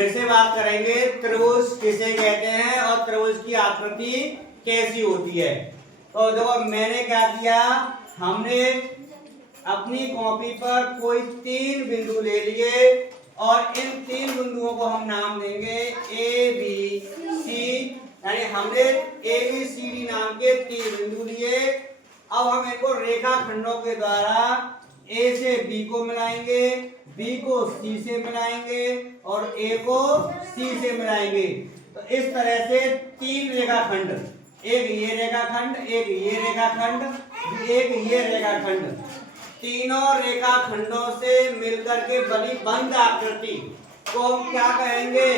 फिर से बात करेंगे त्रिभुज किसे कहते हैं और त्रिभुज की आकृति कैसी होती है। तो देखो मैंने क्या किया, हमने अपनी कॉपी पर कोई 3 बिंदु ले लिए और इन 3 बिंदुओं को हम नाम देंगे ए बी सी, यानी हमने ए बी सी डी नाम के 3 बिंदु लिए। अब हम इनको रेखाखंडों के द्वारा ए से बी को मिलाएंगे, बी को सी से मिलाएंगे और ए को सी से मिलाएंगे। तो इस तरह से 3 रेखाखंड, एक ये रेखाखंड, एक ये रेखाखंड, एक ये रेखाखंड, तीनों रेखाखंडों से मिलकर के बनी बंद आकृति को हम क्या कहेंगे,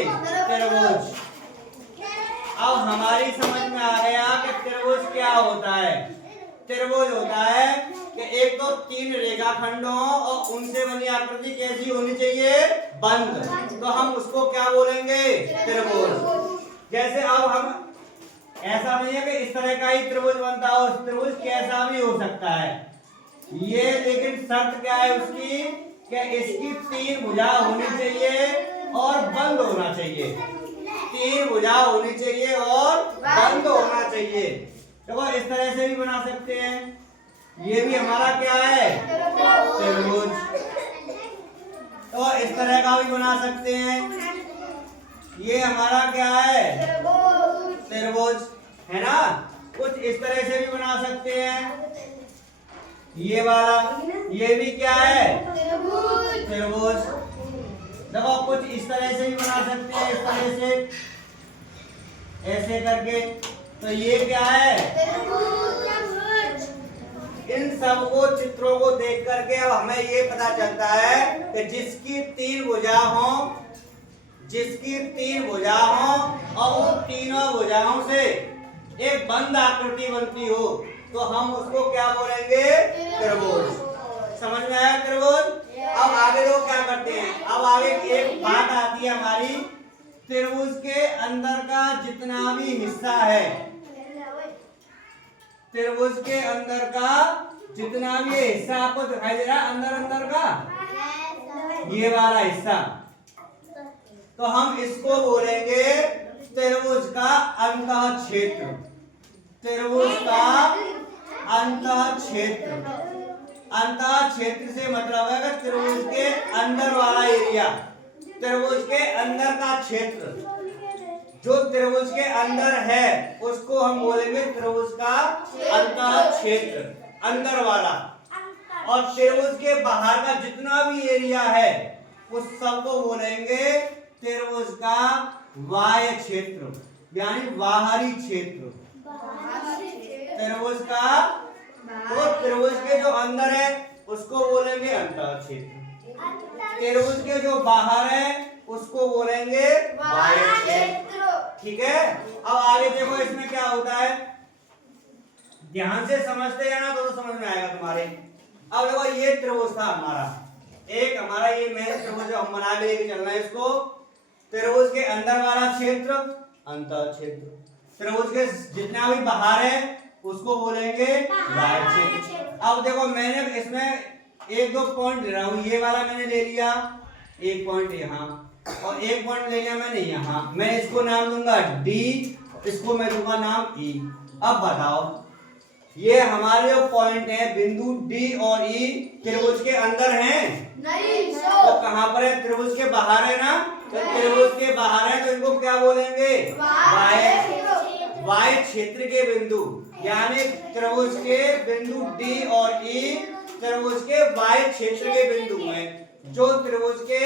त्रिभुज। अब हमारी समझ में आ गया कि त्रिभुज क्या होता है। त्रिभुज होता है कि एक तो 3 रेखाखंडों और उनसे बनी आकृति कैसी होनी चाहिए, बंद। तो हम उसको क्या बोलेंगे, त्रिभुज। जैसे अब हम ऐसा नहीं है कि इस तरह का ही त्रिभुज बनता हो, त्रिभुज कैसा भी हो सकता है ये, लेकिन शर्त क्या है उसकी कि इसकी 3 भुजा होनी चाहिए और बंद होना चाहिए। 3 भुजा होनी चाहिए और बंद होना चाहिए। देखो इस तरह से भी बना सकते हैं, ये भी हमारा क्या है, त्रिभुज। तो इस तरह का भी बना सकते हैं, ये हमारा क्या है, त्रिभुज, है ना। कुछ इस तरह से भी बना सकते हैं, ये वाला, ये भी क्या है, त्रिभुज। देखो कुछ इस तरह से भी बना सकते हैं, इस तरह से ऐसे करके, तो ये क्या है, इन सबको चित्रों को देख करके अब हमें ये पता चलता है कि जिसकी 3 भुजा हो, जिसकी 3 भुजा हो और उन तीनों भुजाओं से एक बंद आकृति बनती हो, तो हम उसको क्या बोलेंगे, त्रिभुज। समझ में आया त्रिभुज। अब आगे लोग क्या करते हैं, अब आगे एक बात आती है हमारी, त्रिभुज के अंदर का जितना भी हिस्सा है, त्रिभुज के अंदर का जितना भी हिस्सा आपको दिखाई दे रहा है, अंदर अंदर का ये वाला हिस्सा, तो हम इसको बोलेंगे त्रिभुज का अंतः क्षेत्र। त्रिभुज का अंतः क्षेत्र, अंतः क्षेत्र से मतलब है कि त्रिभुज के अंदर वाला एरिया, त्रिभुज के अंदर का क्षेत्र, जो त्रिभुज के अंदर है उसको हम बोलेंगे त्रिभुज का अंतः क्षेत्र, अंदर वाला। और त्रिभुज के बाहर का जितना भी एरिया है उस सबको बोलेंगे त्रिभुज का बाह्य क्षेत्र, यानी बाहरी क्षेत्र। त्रिभुज का, तो त्रिभुज के जो अंदर है उसको बोलेंगे अंतः क्षेत्र, त्रिभुज के जो बाहर है उसको बोलेंगे बाह्य क्षेत्र। ठीक है। अब आगे देखो इसमें क्या होता है, ध्यान से समझते जाना तो समझ में आएगा तुम्हारे। अब देखो ये त्रिभुज था हमारा, एक हमारा ये मेन त्रिभुज हम बना के लेके चलना है इसको। त्रिभुज के अंदर वाला क्षेत्र अंतः क्षेत्र, त्रिभुज के जितना भी बाहर है उसको बोलेंगे बाह्य क्षेत्र। अब देखो मैंने इसमें 1-2 पॉइंट ले रहा हूँ, ये वाला मैंने ले लिया, 1 पॉइंट यहाँ और 1 पॉइंट ले लिया मैंने यहाँ, मैं इसको नाम दूंगा D, इसको मैं दूंगा नाम E। अब बताओ ये हमारे जो पॉइंट है बिंदु D और E त्रिभुज के अंदर हैं? नहीं। तो कहाँ पर है, त्रिभुज के बाहर है ना, तो त्रिभुज के बाहर है तो इनको क्या बोलेंगे, बाह्य क्षेत्र के बिंदु, यानी त्रिभुज के बिंदु D और E त्रिभुज के बाह्य क्षेत्र के बिंदु हैं जो त्रिभुज के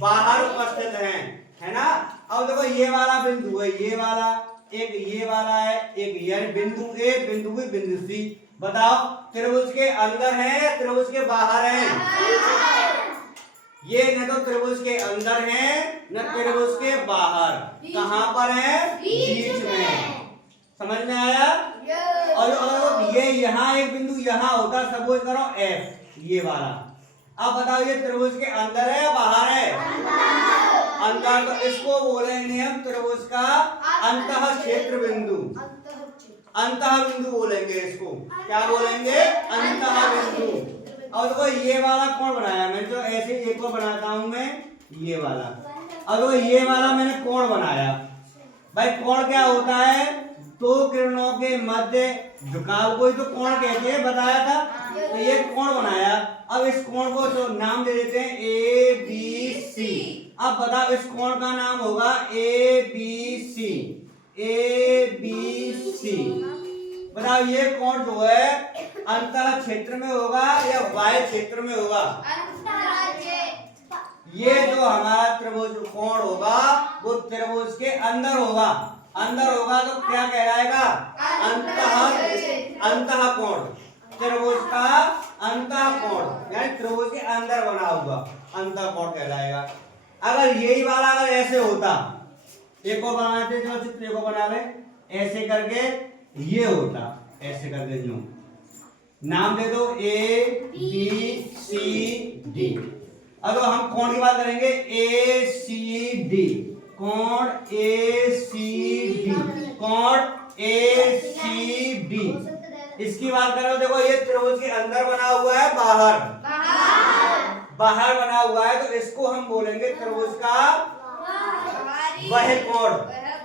बाहर उपस्थित हैं, है ना। अब देखो ये वाला बिंदु है, ये वाला, एक ये वाला है, एक ये बिंदु A, बिंदु B, बिंदु C। बताओ त्रिभुज के अंदर है या त्रिभुज के बाहर है? ये न तो त्रिभुज के अंदर है न त्रिभुज के बाहर, कहाँ पर है, बीच में। समझ में आया। और ये यहाँ एक बिंदु यहाँ होता, सपोज करो F, ये वाला। अब बताओ ये त्रिभुज के अंदर है या बाहर है? अंदर। तो इसको बोलेंगे हम त्रिभुज का अंतः क्षेत्र बिंदु, अंतः बिंदु बोलेंगे इसको। क्या बोलेंगे? अंतः बिंदु। और देखो ये वाला कौन बनाया, मैं जो ऐसे एक को बनाता हूं मैं, ये वाला। अब तो ये वाला मैंने कोण बनाया। भाई कोण क्या होता है? दो किरणों के मध्य झुकाव को ही तो कोण कहते हैं, बताया था। तो ये कोण बनाया। अब इस कोण को तो नाम दे देते हैं ए बी सी। अब बताओ इस कोण का नाम होगा A B C. A B C. बताओ ये कोण जो है अंतः क्षेत्र में होगा या बाह्य क्षेत्र में होगा? ये जो हमारा त्रिभुज कोण होगा वो त्रिभुज के अंदर होगा। अंदर होगा तो क्या कहलाएगा? अंतः कोण। त्रिभुज का अंतः कोण यानी त्रिभुज के अंदर बना हुआ अंतः कोण कहलाएगा। अगर यही वाला अगर ऐसे होता, एक को बनाते जो चित्र को बना ले ऐसे करके, ये होता ऐसे करके, जो नाम दे दो ए बी सी डी। अब हम कोण की बात करेंगे ए सी डी। कोण ए सी डी। कोण ए सी डी। इसकी बात करो, देखो ये त्रिभुज के अंदर बना हुआ है, बाहर बाहर बना हुआ है, तो इसको हम बोलेंगे त्रिभुज का बाह्य कोण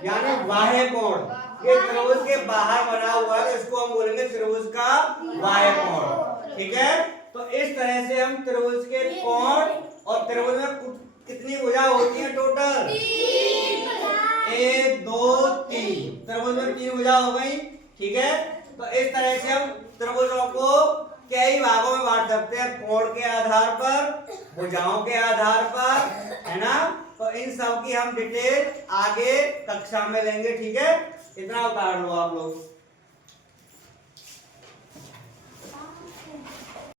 यानी बाह्य कोण। ये त्रिभुज के बाहर बना हुआ है तो इसको हम बोलेंगे त्रिभुज का बाह्य कोण। ठीक है, तो इस तरह से हम त्रिभुज के कोण और त्रिभुज में कितनी भुजा होती है टोटल? 1 2 3। त्रिभुज में 3 भुजा हो गई। ठीक है, तो इस तरह से हम त्रिभुजों को कई भागों में बांट सकते हैं, कोण के आधार पर, भुजाओं के आधार पर, है ना। तो इन सब की हम डिटेल आगे कक्षा में लेंगे। ठीक है, इतना उतार लो आप लोग।